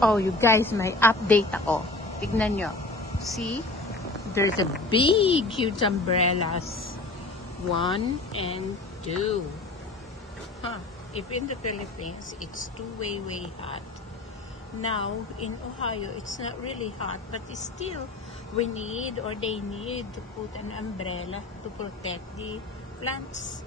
Oh, you guys, may update ako. Tignan nyo. See? There's a big, huge umbrellas. 1 and 2. Huh. If in the Philippines, it's way hot. Now, in Ohio, it's not really hot, but it's still, we need or they need to put an umbrella to protect the plants.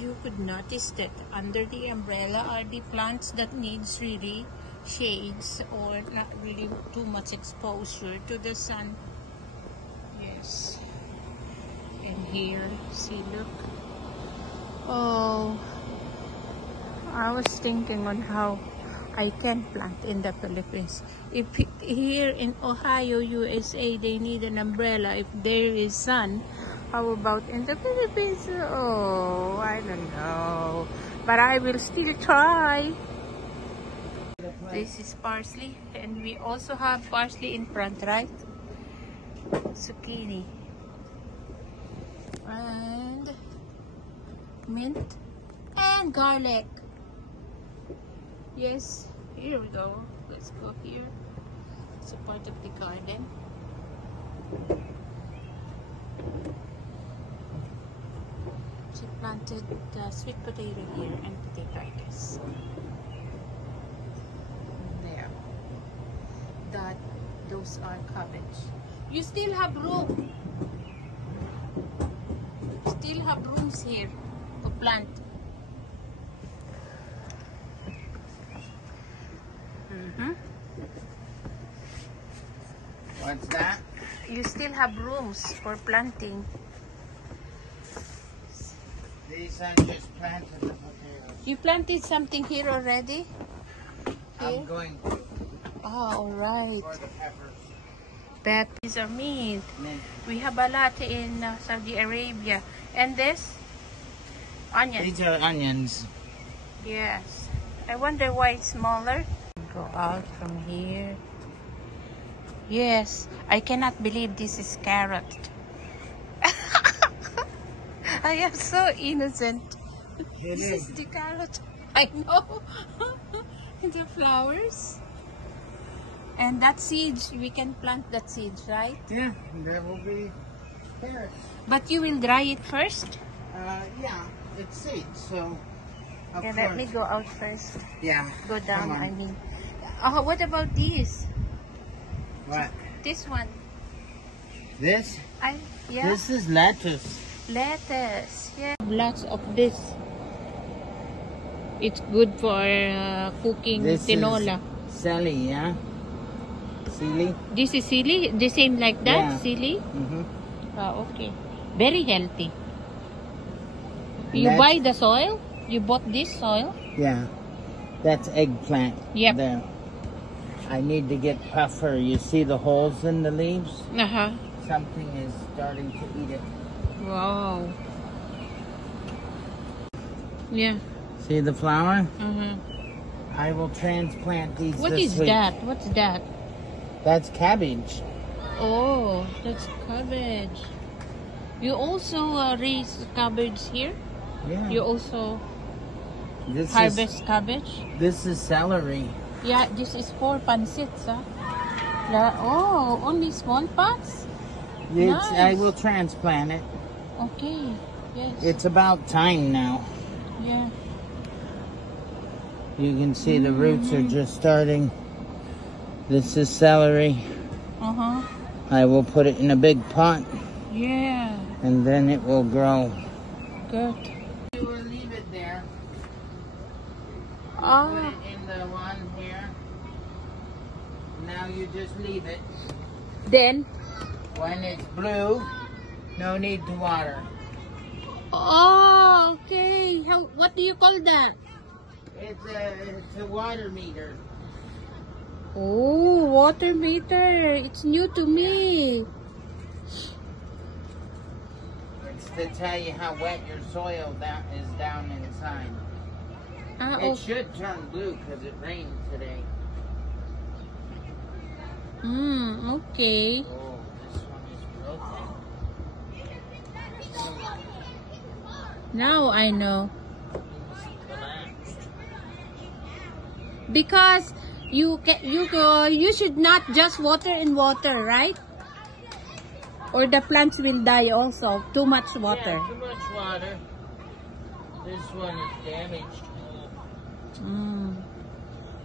You could notice that under the umbrella are the plants that needs really shades or not really too much exposure to the sun. Yes. And here, see, look. Oh, I was thinking on how I can plant in the Philippines. If here in Ohio, USA, they need an umbrella if there is sun, how about in the Philippines? Oh, I don't know. But I will still try. This is parsley, and we also have parsley in front, right? Zucchini. And mint and garlic. Yes, here we go. Let's go here. It's a part of the garden. She planted the sweet potato here and potatoes. There. Those are cabbage. You still have room. Still have rooms here to plant. What's that? You still have rooms for planting. These are just planted the potatoes. You planted something here already? I'm going to. Oh, alright. For the peppers. These are mint. Mint. We have a lot in Saudi Arabia. And this? Onion. These are onions. Yes. I wonder why it's smaller. Go out from here. Yes. I cannot believe this is carrot. I am so innocent. This is the carrot. I know. The flowers. And that seeds, we can plant that seeds, right? Yeah, there will be carrots. But you will dry it first? Yeah, it's seeds, so. Okay, let me go out first. Yeah. Go down, I mean. What about these? What? This one. This? Yeah. This is lettuce. Lettuce. Yeah. Lots of this. It's good for cooking This tinola. is celery, yeah? Silly? This is silly? The same like that? Yeah. Silly? Mm-hmm. Okay. Very healthy. You buy the soil? You bought this soil? Yeah. That's eggplant. Yep. There. I need to get puffer. You see the holes in the leaves? Uh-huh. Something is starting to eat it. Wow. Yeah. See the flower? Uh-huh. I will transplant these What this is week. that? What's that? That's cabbage. Oh, that's cabbage. You also raise cabbage here? Yeah. You also This harvest cabbage? This is celery. Yeah, this is for pancits, huh? Oh, only small pots? It's, I Nice. will transplant it. Okay, yes. It's about time now. Yeah. You can see the roots are just starting. This is celery. Uh-huh. I will put it in a big pot Yeah. and then it will grow. Good. You will leave it there. Put Oh. it in the one here. Now you just leave it. Then? When it's blue, no need to water. Oh, okay. What do you call that? It's a water meter. Oh, water meter. It's new to me. It's to tell you how wet your soil is down inside. Oh. It should turn blue because it rained today. Okay. Oh, this one is broken. Now I know. It's collapsed. Because you should not just water in water, right? Or the plants will die also. Too much water. Yeah, too much water. This one is damaged.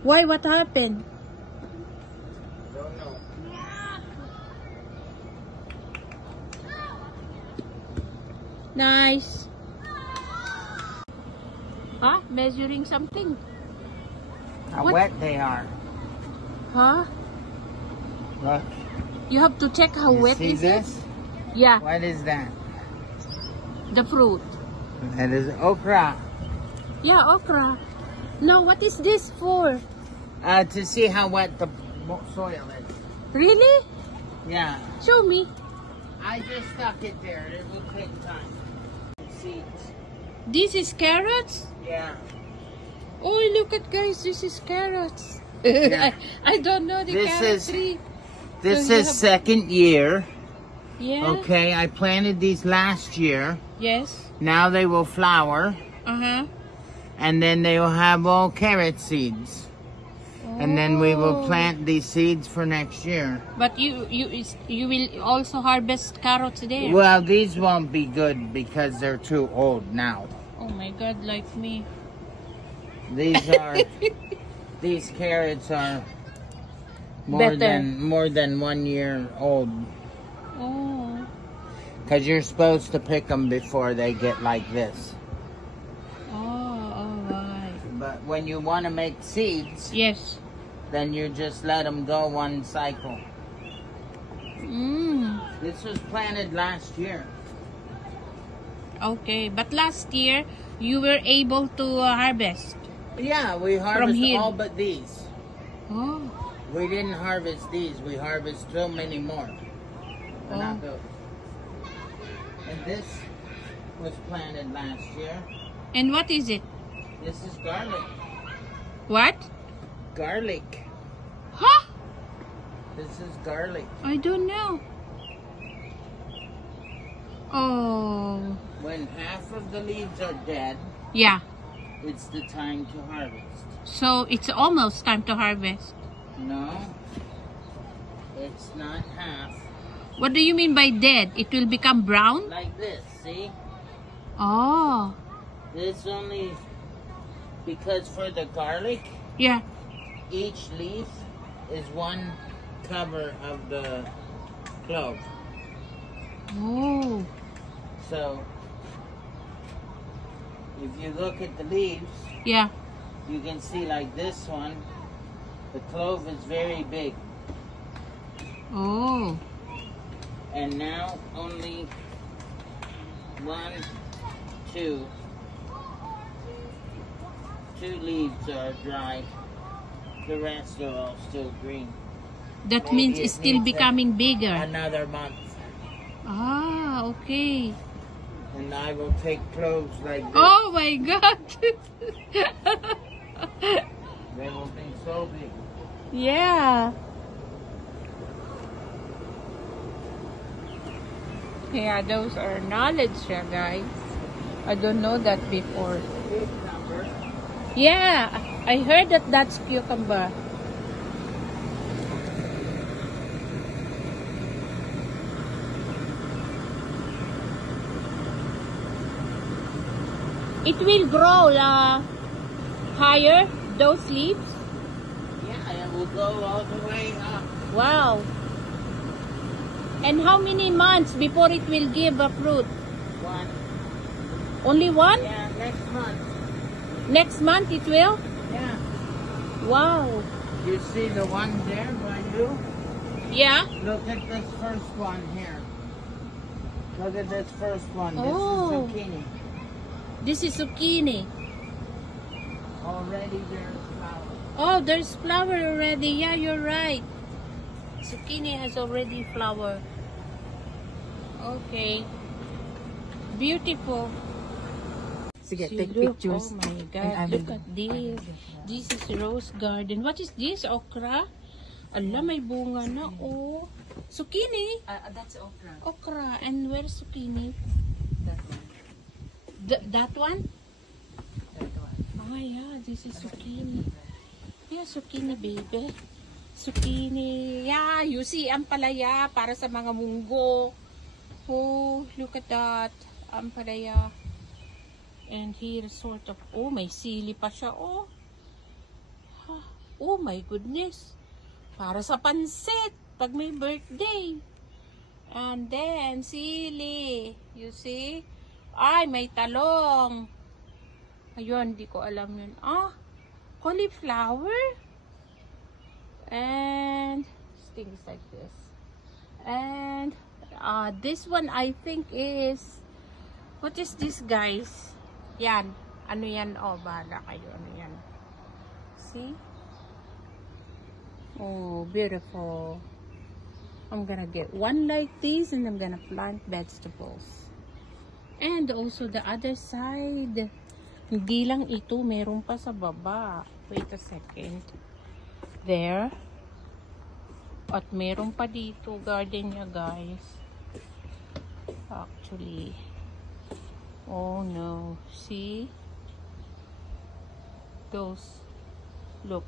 Why? What happened? Don't know. Nice. Huh? Measuring something. How What? wet they are. Huh? Look. You have to check how You wet see is this? it? Yeah, What is that? the fruit. That is okra. Yeah, okra. No, what is this for? To see how wet the soil is. Really? Yeah. Show me. I just stuck it there. It will take time. Seeds. This is carrots? Yeah. Oh, look at guys, this is carrots. Yeah. I don't know the This carrot is- tree. This So you is have- second year. Yeah. Okay, I planted these last year. Yes. Now they will flower. Uh-huh. And then they will have all carrot seeds. And then we will Oh. plant these seeds for next year. But you will also harvest carrots there. Well, these won't be good because they're too old now. Oh my God, like me. These are these carrots are more Better. than 1 year old. Oh. Because you're supposed to pick them before they get like this. Oh, alright. But when you want to make seeds, Yes. then you just let them go one cycle. This was planted last year. Okay, but last year you were able to harvest. Yeah, we harvest here. all but these. Oh. We didn't harvest these. We harvest so many more. But not those. And this was planted last year. And what is it? This is garlic. What? Garlic. Huh? This is garlic. I don't know. Oh. When half of the leaves are dead, Yeah. it's the time to harvest. So it's almost time to harvest. No, it's not half. What do you mean by dead? It will become brown? Like this, see? Oh. This only because for the garlic, Yeah. each leaf is one cover of the clove. Oh. So if you look at the leaves, Yeah. you can see like this one, the clove is very big. Oh. And now only 1, 2 leaves are dry. The rest are all still green. That Maybe means it it's still needs becoming bigger. Another month. Ah, okay. And I will take cloves like this. Oh my God. They will be so big. Yeah. Yeah, those are knowledge, guys. I don't know that before. Cucumber. Yeah, I heard that that's cucumber. It will grow higher, those leaves. Yeah, it will go all the way up. Wow. And how many months before it will give a fruit? 1. Only one? Yeah, next month. Next month it will? Yeah. Wow. You see the one there by you? Yeah? Look at this first one here. Look at this first one. Oh. This is zucchini. This is zucchini. Already there's flower. Oh, there's flower already. Yeah, you're right. Zucchini has already flower. Okay. Beautiful. Sige, See, take look. pictures. Oh my And God. I will- Look at this. This is rose garden. What is this? Okra? Ala, may bunga na. Oh. Zucchini? That's okra. Okra. And where's zucchini? That one. That one? That one. Ah, yeah. This is zucchini. Yeah, zucchini, baby. Zucchini. Yeah, you see, ampalaya para sa mga munggo. Oh, look at that. Ampalaya. And here, sort of, oh, may sili pa siya, oh. Oh my goodness. Para sa pansit, pag may birthday. And then, sili. You see? Ay, may talong. Ayun, di ko alam yun. Cauliflower. And things like this. And this one I think is, what is this, guys? Yan. Ano yan? Oh, bahala kayo. Ano yan? See? Oh, beautiful. I'm gonna get one like this and I'm gonna plant vegetables. And also the other side. Hindi lang ito, meron pa sa baba. Wait a second. There. At meron pa dito, garden niya, guys. Actually. Oh no. See? Those. Look.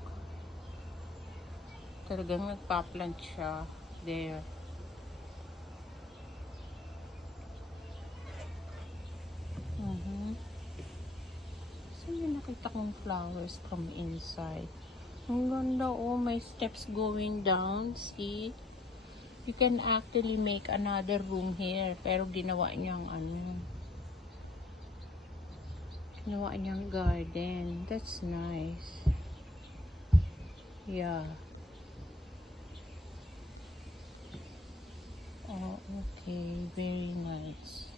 Talagang nagpa-plant siya. There. So yun, nakita kong flowers from inside. Ang ganda, oh, may steps going down. See? You can actually make another room here. Pero ginawa niyang ginawa niyang garden. That's nice. Yeah. Oh, okay. Very nice.